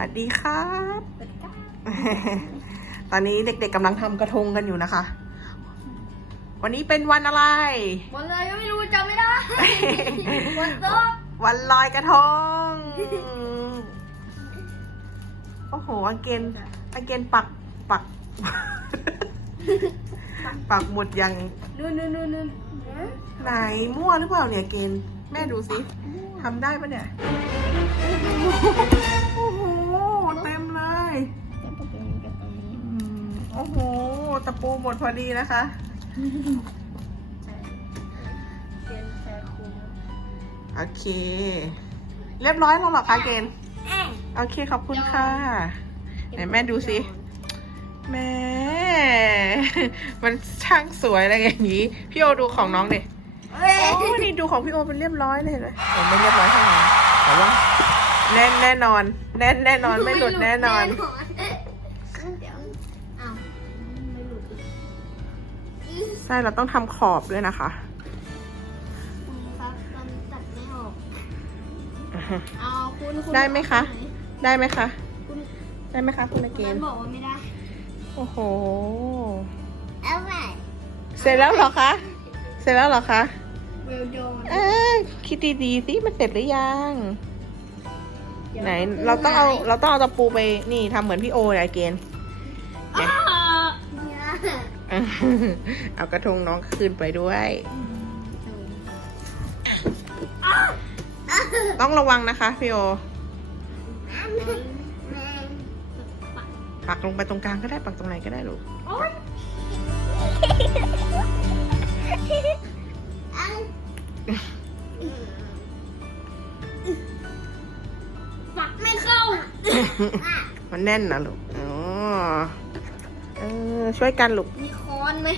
วัสดีครับเปิดก้าตอนนี้เด็กๆกำลังทำกระทงกันอยู่นะคะ วันนี้เป็นวันอะไร วันอะไรก็ไม่รู้จำไม่ได้ วันศุกร์วันลอยกระทง โอ้โหอังเกนอังเกนปักปัก ปักหมุดอย่างนู่นนู่นนู่นนู่นไหนมั่วหรือเปล่าเนี่ยเกนแม่ดูสิทำได้ปะเนี่ย หมดพอดีนะคะใช่เป็นแฟร์คูลโอเค เรียบร้อยแล้วเหรอคะเกนแอ่งโอเคขอบคุณค่ะไหนแม่ดูสิแม่มันช่างสวยอะไรอย่างนี้ พี่โอดูของน้องเด็เอ้ยโอ้นี่ดูของพี่โอเป็นเรียบร้อยเลยเห็นไหมผมไม่เรียบร้อยเท่าไหร่แต่ว่าแน่นแน่นอน แน่นแน่นอนไม่หลุดแน่นอน ใช่เราต้องทำขอบด้วยนะคะคุณครับตอนนี้ตัดไม่ออกเอาคุณคุณได้ไหมคะ ได้ไหมคะคุณได้ไหมคะคุณอาคุเกณนบอกว่าไม่ได้ โอ้โหเอาไปเสร็จแล้วเหรอคะ เสร็จแล้วเหรอคะเวลโดนเอ้ยคิดดีๆสิมันเสร็จหรือยัง ไหน เราต้องเอา เราต้องเอาตะปูไป นี่ทำเหมือนพี่โอเลยอาเกนอ่า เอากระทงน้องคืนไปด้วย ต้องระวังนะคะพี่โอปักลงไปตรงกลางก็ได้ปักตรงไหนก็ได้ลูกโอ๊ยปักไม่เข้า มันแน่นนะลูก อ๋อ เออ ช่วยกันลูกมีค้อน ไหม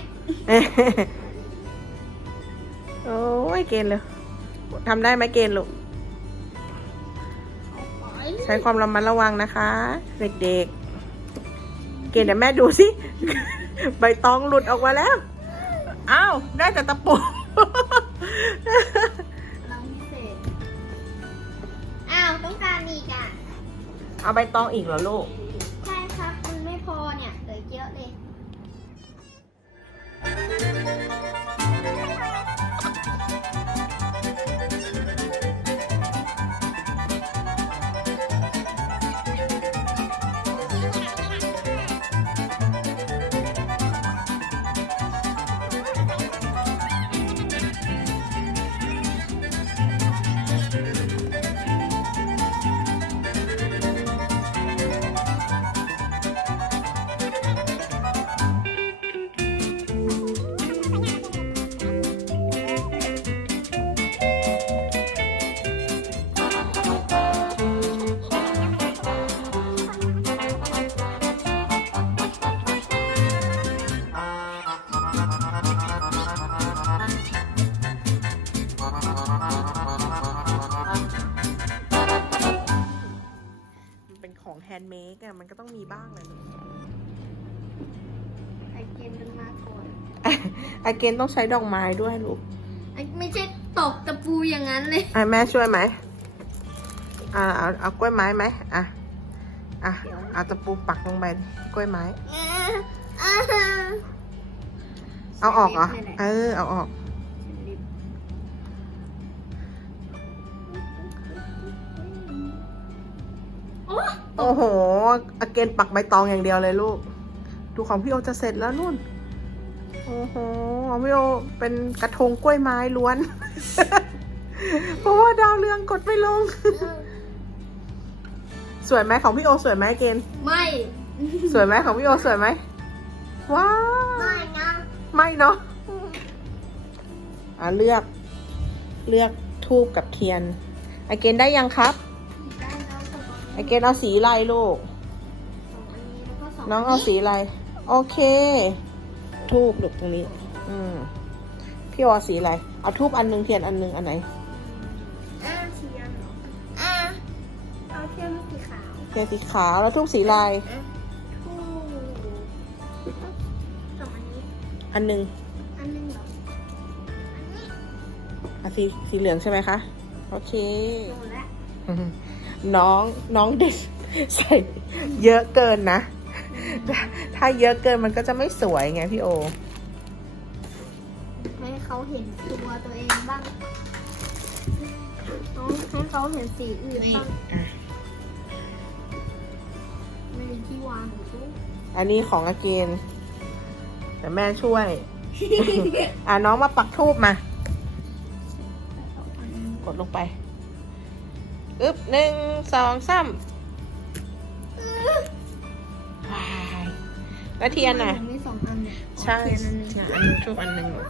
โอ้ยเกณฑ์เลยทำได้ไหมเกณฑ์ลูกใช้ความระมัดระวังนะคะ เด็กๆ เกณฑ์เดี๋ยวแม่ดูสิ ใบตองหลุดออกมาแล้ว อ้าว ได้แต่ตะปูลังพิเศษอ้าว ต้องการอีกอะ เอาใบตองอีกเหรอลูก มดอะมันก็ต้องมีบ้างเลยลูกไอเกมมันมาก่อนอาเกนต้องใช้ดอกไม้ด้วยลูกไอไม่ใช่ตอกตะปูอย่างนั้นเลยอะแม่ช่วยไหมอ่าเอาเอากล้วยไม้ไหมอะอะเดี๋ยวเอาตะปูปักลงไปกล้วยไม้ เอาออกเหรอ เออ เอาออก โอ้โอ้โหอาเกนปักใบตองอย่างเดียวเลยลูก ดูของพี่โอจะเสร็จแล้วนู่น โอ้โหของพี่โอเป็นกระทงกล้วยไม้ล้วน เพราะว่าดาวเรืองกดไม่ลง สวยไหมของพี่โอสวยไหมเกนไม่สวยไหมของพี่โอสวยไหมว้าวไม่นะไม่เนาะอะเลือก เลือกทูบกับเทียนไอเกนได้ยังครับ เกนเอาสีอะไรลูกอันนี้แล้วก็สองน้องเอาสีอะไร โอเค ทูบลูกตรงนี้ อืมพี่โอเอาสีอะไร เอาทูบอันหนึงเทียนอันหนึงอันไหนอ่าเทียนเหรออ่าเอาเทียนสีขาวเทียนสีขาวแล้วทูบสีอะไรอะทูบสองอันนี้ อันหนึงอันหนึงเหรออันนี้อะสีสีเหลืองใช่ไหมคะ โอเคโดนแล้ว น้องน้องเด็กใส่เยอะเกินนะ ถ้าเยอะเกินมันก็จะไม่สวยไงพี่โอ ให้เขาเห็นตัวตัวเองบ้างต้องให้เขาเห็นสีอื่นบ้างอะ ไม่มีที่วางหรือตู้อันนี้ของอาเกนแต่แม่ช่วย อะน้องมาปักทูบมา กดลงไป อึ๊บหนึ่งสองสามว้ายแล้วเทียนน่ะ มีสองอันเนี่ยใช่เทียนอันหนึงเทียนอันหนึงทูบอันหนึ่งลูก